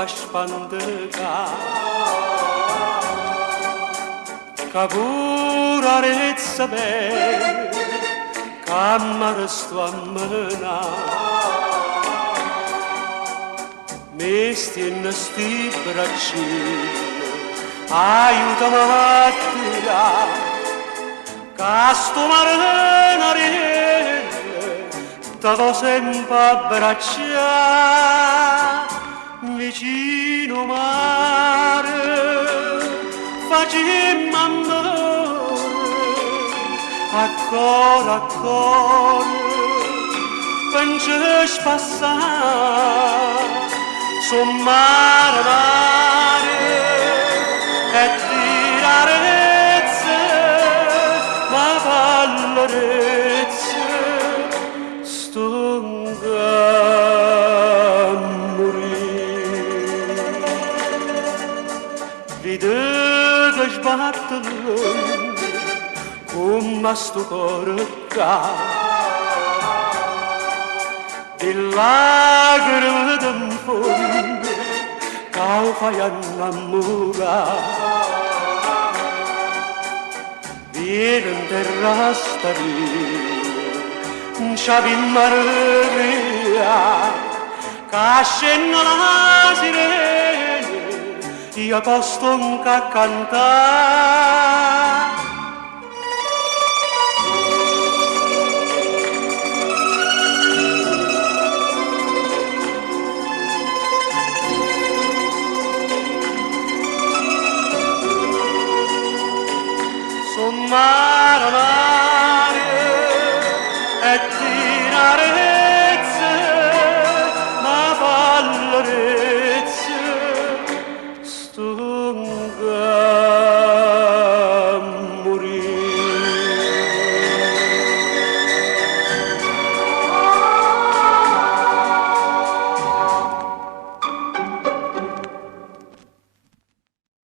fa spandega ca pura rezza bella camera sto a mena mi stiene sti braccini aiutami a tirare ca sto mare t'ho sempre abbracciato vicino mare facemmo amore a cuore penso spassare su mare e tirarezze ma valorezze stunga a morire vedete sbattere come sto cuore di lacrime d'un fondo che fai innamorare viene in terra starire un sciavi in Maria che scende la sirena io posto un cantare my